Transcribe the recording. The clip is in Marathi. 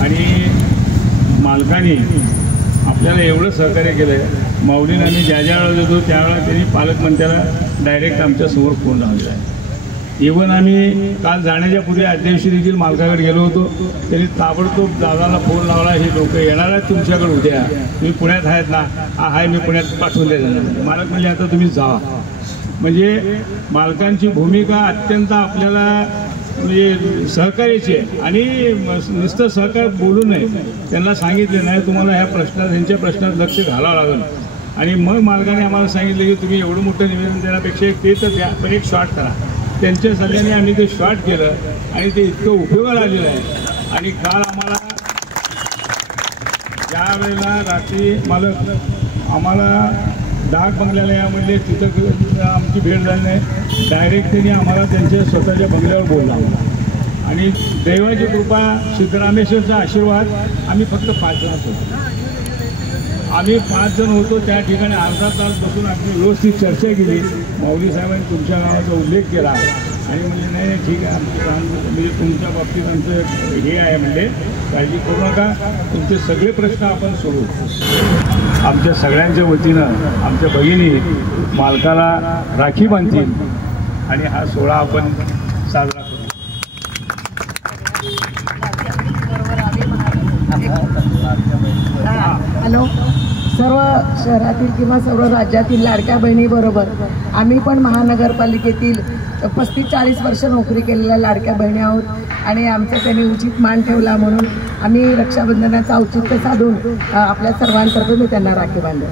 आणि मालकाने आपल्याला एवढं सहकार्य केलं. माऊलीनं आम्ही ज्या ज्या वेळेला देतो त्यावेळेला त्यांनी पालकमंत्र्याला डायरेक्ट आमच्यासमोर फोन लावलेला आहे. इव्हन आम्ही काल जाण्याच्या पूर्वी आदल्या दिवशी देखील मालकाकडे गेलो होतो. त्यांनी ताबडतोब दादाला फोन लावला, हे लोक येणार आहेत तुमच्याकडे उद्या, तुम्ही पुण्यात आहेत ना? आहे, मी पुण्यात पाठवून द्यायचं. मालक म्हणजे आता तुम्ही जावा. म्हणजे मालकांची भूमिका अत्यंत आपल्याला म्हणजे सहकार्याची आहे. आणि नुसतं सहकार बोलू नये, त्यांना सांगितले नाही तुम्हाला ह्या प्रश्नात त्यांच्या प्रश्नात लक्ष घालावं लागेल. आणि मग मालकाने आम्हाला सांगितलं की तुम्ही एवढं मोठं निवेदन देण्यापेक्षा एक ते तर द्या, पण एक शॉर्ट करा. त्यांच्या सगळ्यांनी आम्ही ते शॉर्ट केलं आणि ते इतकं उपयोगाला आलेलं आहे. आणि काल आम्हाला ज्यावेळेला रात्री मालक आम्हाला डाक बंगल्याला यामध्ये तिथं आमची भेट झाली नाही, डायरेक्ट त्यांनी आम्हाला त्यांच्या स्वतःच्या बंगल्यावर बोलला. आणि दैवाची कृपा, सिद्धरामेश्वरचा आशीर्वाद, आम्ही फक्त 5 जण होतो. आम्ही 5 जण होतो. त्या ठिकाणी अर्धा तास बसून आम्ही व्यवस्थित चर्चा केली. माऊली साहेबांनी तुमच्या नावाचा उल्लेख केला आणि म्हणजे नाही ठीक आहे, म्हणजे तुमच्या बाबतीत आमचं हे आहे, म्हणजे काळजी करू नका, तुमचे सगळे प्रश्न आपण सोडवू. आमच्या सगळ्यांच्या वतीनं आमच्या भगिनी मालकाला राखी बांधतील आणि हा सोहळा आपण साजरा करू. हॅलो, सर्व शहरातील किंवा सर्व राज्यातील लाडक्या बहिणीबरोबर आम्ही पण महानगरपालिकेतील 35-40 वर्ष नोकरी केलेल्या लाडक्या बहिणी आहोत. आणि आमचा त्यांनी उचित मान ठेवला म्हणून आम्ही रक्षाबंधनाचं औचित्य साधून आपल्या सर्वांतर्फे मी त्यांना राखी बांधले.